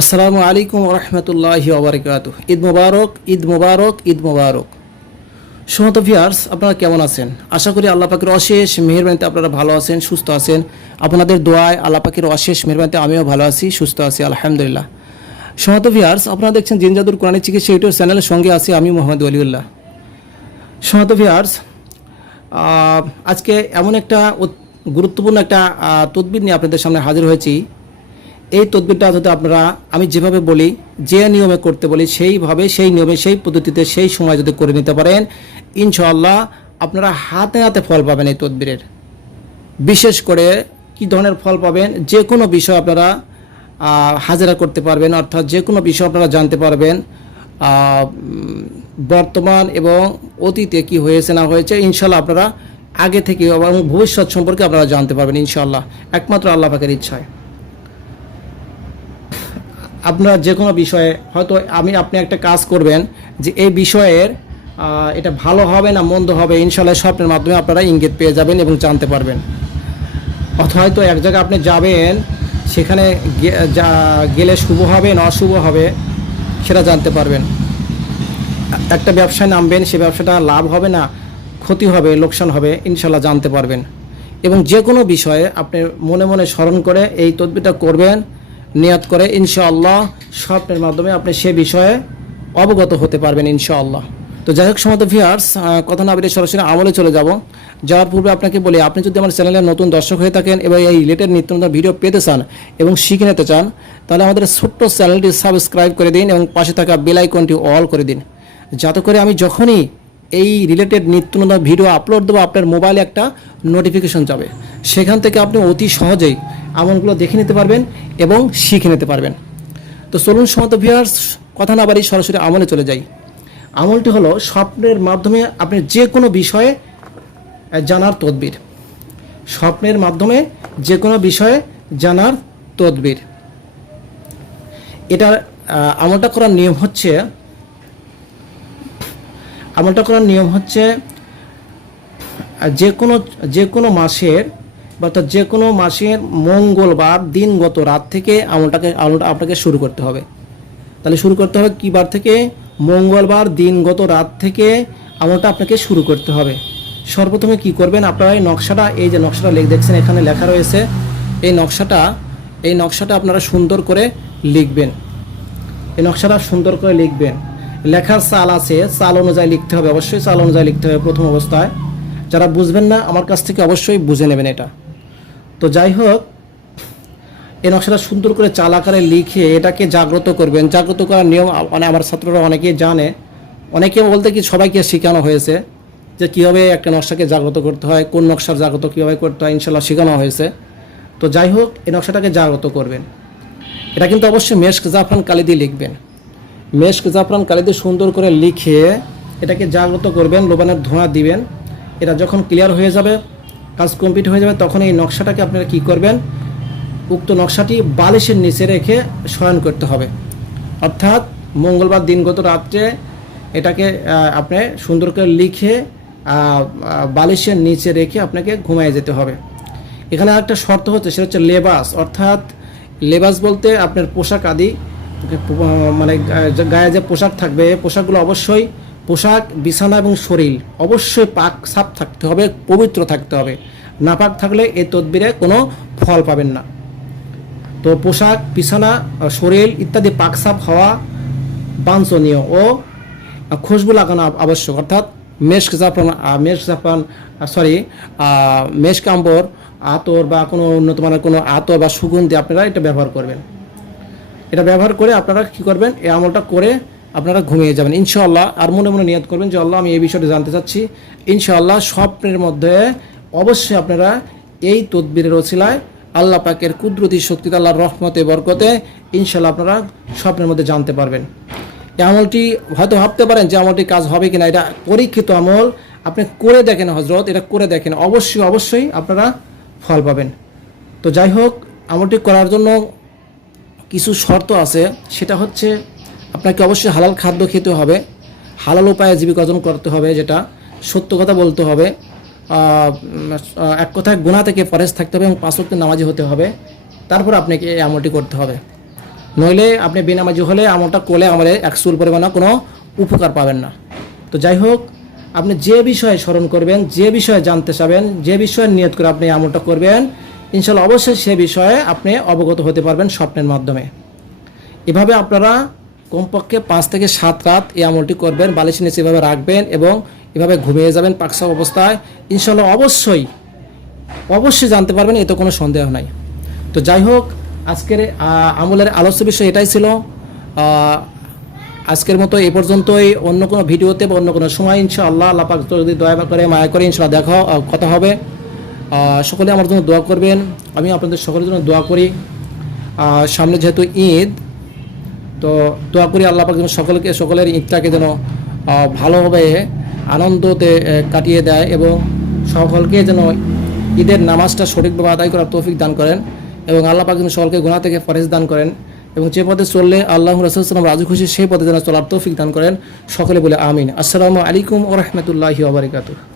আসসালামু আলাইকুম রহমতুল্লাহি ওবরাকাত ঈদ মুবারক ঈদ মুবারক ঈদ মুবারক। সমত ভিয়ার্স আপনারা কেমন আছেন? আশা করি আল্লাহ পাখির অশেষ মেহরবানিতে আপনারা ভালো আছেন, সুস্থ আছেন। আপনাদের দোয়ায় আল্লাহ পাখির অশেষ মেহরবানিতে আমিও ভালো আছি, সুস্থ আছি, আলহামদুলিল্লাহ। সমত ভিয়ার্স আপনারা দেখছেন জিনজাদুর কোরআনিক চিকিৎসা ইউটিউব চ্যানেলের সঙ্গে আছি আমি মোহাম্মদ অলিউল্লাহ সমত ভিয়ার্স আজকে এমন একটা গুরুত্বপূর্ণ একটা তদবির নিয়ে আপনাদের সামনে হাজির হয়েছি। এই তদবিরটা যদি আপনারা, আমি যেভাবে বলি, যে নিয়মে করতে বলি, সেইভাবে, সেই নিয়মে, সেই পদ্ধতিতে, সেই সময় যদি করে নিতে পারেন, ইনশাআল্লাহ আপনারা হাতে হাতে ফল পাবেন এই তদবিরের। বিশেষ করে কি ধরনের ফল পাবেন, যে কোনো বিষয় আপনারা হাজিরা করতে পারবেন, অর্থাৎ যে কোনো বিষয় আপনারা জানতে পারবেন বর্তমান এবং অতীতে কি হয়েছে, না হয়েছে ইনশাল্লাহ আপনারা আগে থেকে এবং ভবিষ্যৎ সম্পর্কে আপনারা জানতে পারবেন ইনশাল্লাহ একমাত্র আল্লাহ পাকের ইচ্ছায়। আপনারা যে কোনো বিষয়ে, হয়তো আমি, আপনি একটা কাজ করবেন যে এই বিষয়ের এটা ভালো হবে না মন্দ হবে ইনশাল্লাহ স্বপ্নের মাধ্যমে আপনারা ইঙ্গিত পেয়ে যাবেন এবং জানতে পারবেন। অথবা হয়তো এক জায়গায় আপনি যাবেন, সেখানে যা- গেলে শুভ হবে, না অশুভ হবে, সেটা জানতে পারবেন। একটা ব্যবসায় নামবেন, সে ব্যবসাটা লাভ হবে না, ক্ষতি হবে, লোকসান হবে ইনশাল্লাহ জানতে পারবেন। এবং যে কোনো বিষয়ে আপনি মনে মনে স্মরণ করে এই তদবিরটা করবেন নিয়াত করে, ইনশাআল্লাহ স্বপ্নের মাধ্যমে আপনি সে বিষয়ে অবগত হতে পারবেন, ইনশাআল্লাহ। তো যাই হোক সমত ভিয়ার্স কথা না বেরিয়ে সরাসরি আমলে চলে যাব। যাওয়ার পূর্বে আপনাকে বলি, আপনি যদি আমার চ্যানেলে নতুন দর্শক হয়ে থাকেন এবং এই রিলেটেড নিত্য নতুন ভিডিও পেতে চান এবং শিখে নিতে চান, তাহলে আমাদের ছোট্ট চ্যানেলটি সাবস্ক্রাইব করে দিন এবং পাশে থাকা বেল আইকনটি অল করে দিন। যাতে করে আমি যখনই এই রিলেটেড নিত্য নতুন ভিডিও আপলোড দেবো, আপনার মোবাইলে একটা নোটিফিকেশন যাবে। সেখান থেকে আপনি অতি সহজেই আমলগুলো দেখে নিতে পারবেন এবং শিখে নিতে পারবেন। তো চলুন সমত ভিউয়ার্স কথা না বাড়ি সরাসরি আমলে চলে যাই। আমলটি হলো স্বপ্নের মাধ্যমে আপনি যে কোনো বিষয়ে জানার তদবির। স্বপ্নের মাধ্যমে যে কোনো বিষয়ে জানার তদবির। এটা আহ, আমলটা করার নিয়ম হচ্ছে আমলটা করার নিয়ম হচ্ছে যে কোনো যে কোনো মাসের অর্থাৎ যে কোনো মাসের মঙ্গলবার দিনগত রাত থেকে আমলটাকে আমলটা আপনাকে শুরু করতে হবে। তাহলে শুরু করতে হবে কী বার থেকে? মঙ্গলবার দিনগত রাত থেকে আমলটা আপনাকে শুরু করতে হবে। সর্বপ্রথমে কি করবেন আপনারা এই নকশাটা, এই যে নকশাটা লেখ দেখছেন এখানে লেখা রয়েছে, এই নকশাটা এই নকশাটা আপনারা সুন্দর করে লিখবেন। এই নকশাটা সুন্দর করে লিখবেন। লেখার চাল আছে, চাল অনুযায়ী লিখতে হবে। অবশ্যই চাল অনুযায়ী লিখতে হবে প্রথম অবস্থায়। যারা বুঝবেন না, আমার কাছ থেকে অবশ্যই বুঝে নেবেন এটা। তো যাই হোক, এই নকশাটা সুন্দর করে চাল আকারে লিখে এটাকে জাগ্রত করবেন। জাগ্রত করার নিয়ম মানে আমার ছাত্ররা অনেকেই জানে। অনেকে বলতে কি সবাইকে শেখানো হয়েছে যে কীভাবে একটা নকশাকে জাগ্রত করতে হয়, কোন নকশার জাগ্রত কীভাবে করতে হয় ইনশাল্লাহ শেখানো হয়েছে। তো যাই হোক, এই নকশাটাকে জাগ্রত করবেন। এটা কিন্তু অবশ্যই মেশক জাফরান কালি দিয়ে লিখবেন। মেশক জাফরান কালি দিয়ে সুন্দর করে লিখে এটাকে জাগ্রত করবেন, লোবানের ধোঁয়া দিবেন। এটা যখন ক্লিয়ার হয়ে যাবে কাজ কমপ্লিট হয়ে যাবে, তখন এই নকশাটাকে আপনারা কি করবেন? উক্ত নকশাটি বালিশের নিচে রেখে শয়ন করতে হবে। অর্থাৎ মঙ্গলবার দিনগত রাত্রে এটাকে আপনি সুন্দর করে লিখে বালিশের নিচে রেখে আপনাকে ঘুমায় যেতে হবে। এখানে একটা শর্ত হচ্ছে, সেটা হচ্ছে লেবাস। অর্থাৎ লেবাস বলতে আপনার পোশাক আদি মানে গায়ে যে পোশাক থাকবে, পোশাকগুলো অবশ্যই পোশাক বিছানা এবং শরীর। অবশ্যই পাক সাফ থাকতে হবে পবিত্র থাকতে হবে। নাপাক থাকলে এই তদবিরে কোনো ফল পাবেন না। তো পোশাক বিছানা শরীর ইত্যাদি পাক সাফ হওয়া বাঞ্ছনীয় ও খুশবু লাগানো আবশ্যক। অর্থাৎ জাফরান আহ, মেশক জাফরান সরি মেশ কাম্বর আতর বা কোনো উন্নত মানের কোনো আতর বা সুগন্ধি আপনারা এটা ব্যবহার করবেন। এটা ব্যবহার করে আপনারা কি করবেন? এই আমলটা করে আপনারা ঘুমিয়ে যাবেন। ইনশাআল্লাহ, আর মনে মনে নিয়ত করবেন যে আল্লাহ, আমি এই বিষয়টা জানতে চাচ্ছি। ইনশাআল্লাহ, স্বপ্নের মধ্যে অবশ্যই আপনারা এই তদবিরের ওসিলায় আল্লাহ পাকের কুদরতি শক্তি আল্লাহর রহমতে, বরকতে ইনশাল্লাহ আপনারা স্বপ্নের মধ্যে জানতে পারবেন। আমলটি হয়তো ভাবতে পারেন যে আমলটি কাজ হবে কিনা, এটা পরীক্ষিত আমল। আপনি করে দেখেন হজরত এটা করে দেখেন। অবশ্যই অবশ্যই আপনারা ফল পাবেন। তো যাই হোক, আমলটি করার জন্য কিছু শর্ত আছে। সেটা হচ্ছে আপনাকে অবশ্যই হালাল খাদ্য খেতে হবে। হালাল উপায়ে জীবিকা অর্জন করতে হবে, যেটা সত্য কথা বলতে হবে। এক কথায় গুণা থেকে পরেজ থাকতে হবে এবং পাঁচ ওয়াক্ত নামাজি হতে হবে। তারপর আপনাকে এই আমলটি করতে হবে। নইলে আপনি বেনামাজি হলে আমলটা করলে আমাদের এক চুল পরিমাণে কোনো উপকার পাবেন না। তো যাই হোক, আপনি যে বিষয়ে স্মরণ করবেন, যে বিষয়ে জানতে চাবেন, যে বিষয়ে নিয়ত করে আপনি আমলটা করবেন ইনশাল্লাহ অবশ্যই সে বিষয়ে আপনি অবগত হতে পারবেন স্বপ্নের মাধ্যমে। এভাবে আপনারা কমপক্ষে পাঁচ থেকে সাত রাত এই আমলটি করবেন বালিশের নিচে এভাবে রাখবেন এবং এভাবে ঘুমিয়ে যাবেন পাকসা অবস্থায়। ইনশাল্লাহ অবশ্যই অবশ্যই জানতে পারবেন, এতে কোনো সন্দেহ নাই। তো যাই হোক, আজকের আমলের আলোচ্য বিষয় এটাই ছিল। আজকের মতো এ পর্যন্তই। অন্য কোনো ভিডিওতে বা অন্য কোনো সময় ইনশাআল্লাহ আল্লাহ পাক যদি দয়া করে, মায়া করে ইনশাল্লাহ দেখা কথা হবে। সকলে আমার জন্য দোয়া করবেন। আমি আপনাদের সকলের জন্য দোয়া করি। সামনে যেহেতু ঈদ তো দোয়া করি আল্লাহ পাক যেন সকলকে, সকলের ঈদটাকে যেন ভালোভাবে, আনন্দতে কাটিয়ে দেয় এবং সকলকে যেন ঈদের নামাজটা সঠিকভাবে আদায় করার তৌফিক দান করেন এবং আল্লাহ পাক যেন সকলকে গুণা থেকে ফরেজ দান করেন এবং যে পথে চললে আল্লাহ রসুলাম রাজু খুশি সেই পথে যেন চলার তৌফিক দান করেন। সকলে বলে আমিন। আসসালামু আলাইকুম ও রহমতুল্লাহি ওবরাকাতুহ